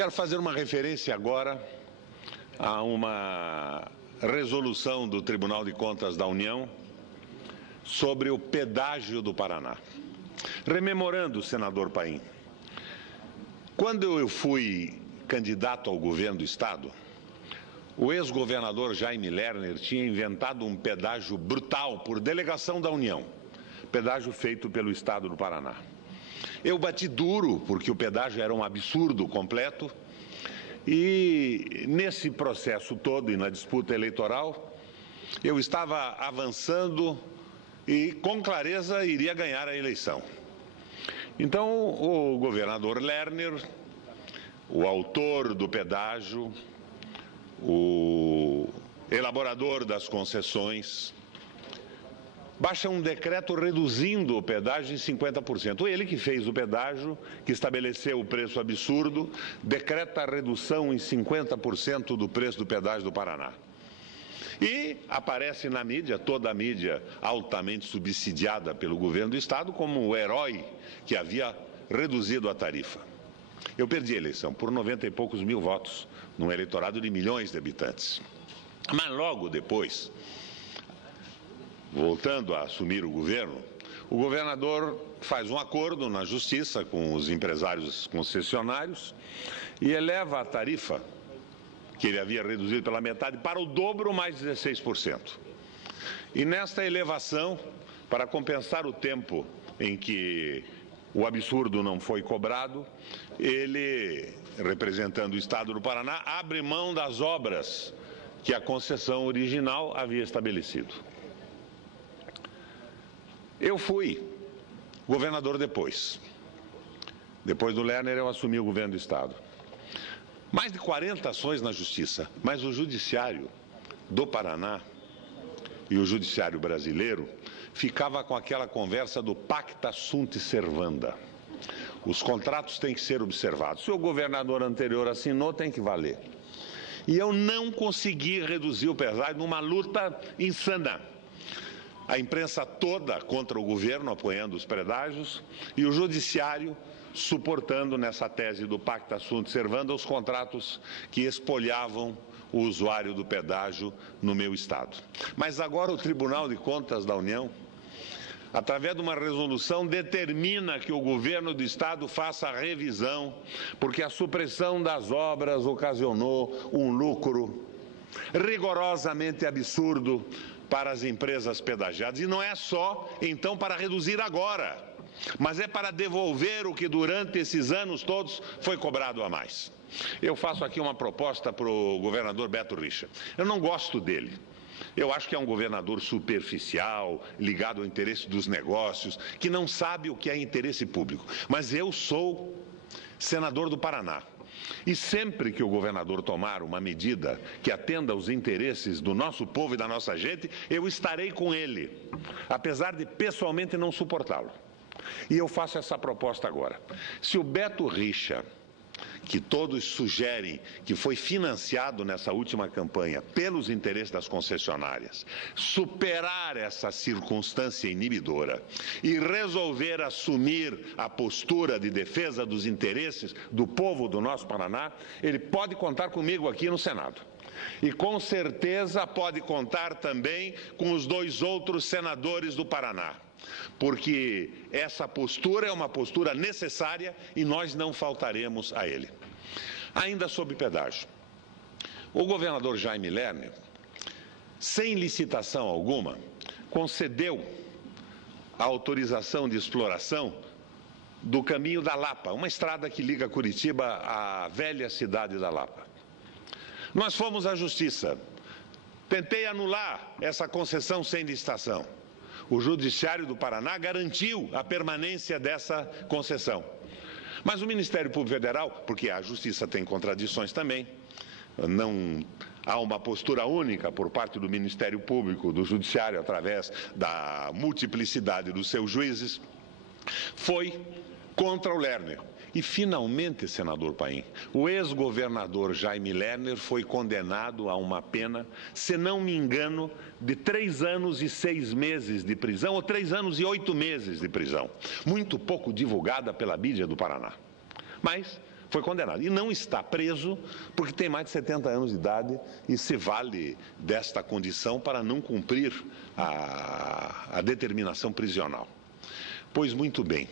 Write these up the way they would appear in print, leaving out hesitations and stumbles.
Quero fazer uma referência agora a uma resolução do Tribunal de Contas da União sobre o pedágio do Paraná. Rememorando, senador Paim, quando eu fui candidato ao governo do Estado, o ex-governador Jaime Lerner tinha inventado um pedágio brutal por delegação da União, pedágio feito pelo Estado do Paraná. Eu bati duro porque o pedágio era um absurdo completo e nesse processo todo e na disputa eleitoral eu estava avançando e com clareza iria ganhar a eleição. Então o governador Lerner, o autor do pedágio, o elaborador das concessões, baixa um decreto reduzindo o pedágio em 50%. Ele que fez o pedágio, que estabeleceu o preço absurdo, decreta a redução em 50% do preço do pedágio do Paraná. E aparece na mídia, toda a mídia altamente subsidiada pelo governo do Estado, como o herói que havia reduzido a tarifa. Eu perdi a eleição por 90 e poucos mil votos, num eleitorado de milhões de habitantes. Mas logo depois, voltando a assumir o governo, o governador faz um acordo na justiça com os empresários concessionários e eleva a tarifa, que ele havia reduzido pela metade, para o dobro mais 16%. E nesta elevação, para compensar o tempo em que o absurdo não foi cobrado, ele, representando o Estado do Paraná, abre mão das obras que a concessão original havia estabelecido. Eu fui governador depois. Depois do Lerner, eu assumi o governo do Estado. Mais de 40 ações na Justiça, mas o Judiciário do Paraná e o Judiciário brasileiro ficava com aquela conversa do pacta sunt servanda. Os contratos têm que ser observados. Se o governador anterior assinou, tem que valer. E eu não consegui reduzir o pedágio numa luta insana. A imprensa toda contra o governo, apoiando os pedágios, e o judiciário suportando nessa tese do pacta sunt servanda os contratos que espolhavam o usuário do pedágio no meu estado. Mas agora o Tribunal de Contas da União, através de uma resolução, determina que o governo do estado faça a revisão, porque a supressão das obras ocasionou um lucro rigorosamente absurdo para as empresas pedagiadas. E não é só, então, para reduzir agora, mas é para devolver o que durante esses anos todos foi cobrado a mais. Eu faço aqui uma proposta para o governador Beto Richa. Eu não gosto dele. Eu acho que é um governador superficial, ligado ao interesse dos negócios, que não sabe o que é interesse público. Mas eu sou senador do Paraná. E sempre que o governador tomar uma medida que atenda aos interesses do nosso povo e da nossa gente, eu estarei com ele, apesar de pessoalmente não suportá-lo. E eu faço essa proposta agora. Se o Beto Richa, que todos sugerem que foi financiado nessa última campanha pelos interesses das concessionárias, superar essa circunstância inibidora e resolver assumir a postura de defesa dos interesses do povo do nosso Paraná, ele pode contar comigo aqui no Senado. E com certeza pode contar também com os dois outros senadores do Paraná, porque essa postura é uma postura necessária e nós não faltaremos a ele. Ainda sobre pedágio, o governador Jaime Lerner, sem licitação alguma, concedeu a autorização de exploração do caminho da Lapa, uma estrada que liga Curitiba à velha cidade da Lapa. Nós fomos à Justiça, tentei anular essa concessão sem licitação. O Judiciário do Paraná garantiu a permanência dessa concessão. Mas o Ministério Público Federal, porque a Justiça tem contradições também, não há uma postura única por parte do Ministério Público, do Judiciário, através da multiplicidade dos seus juízes, foi contra o Lerner. E, finalmente, senador Paim, o ex-governador Jaime Lerner foi condenado a uma pena, se não me engano, de 3 anos e 6 meses de prisão, ou 3 anos e 8 meses de prisão. Muito pouco divulgada pela mídia do Paraná. Mas foi condenado. E não está preso porque tem mais de 70 anos de idade e se vale desta condição para não cumprir a determinação prisional. Pois muito bem,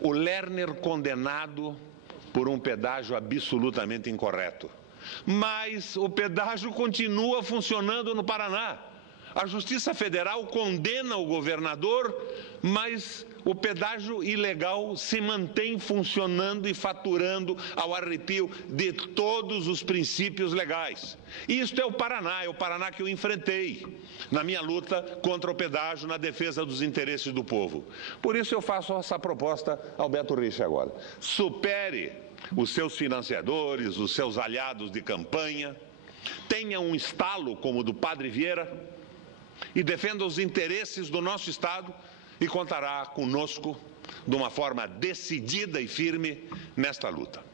o Lerner condenado por um pedágio absolutamente incorreto. Mas o pedágio continua funcionando no Paraná. A Justiça Federal condena o governador, mas o pedágio ilegal se mantém funcionando e faturando ao arrepio de todos os princípios legais. Isto é o Paraná que eu enfrentei na minha luta contra o pedágio, na defesa dos interesses do povo. Por isso eu faço essa proposta ao Beto Richa agora. Supere os seus financiadores, os seus aliados de campanha, tenha um estalo como o do Padre Vieira e defenda os interesses do nosso Estado e contará conosco de uma forma decidida e firme nesta luta.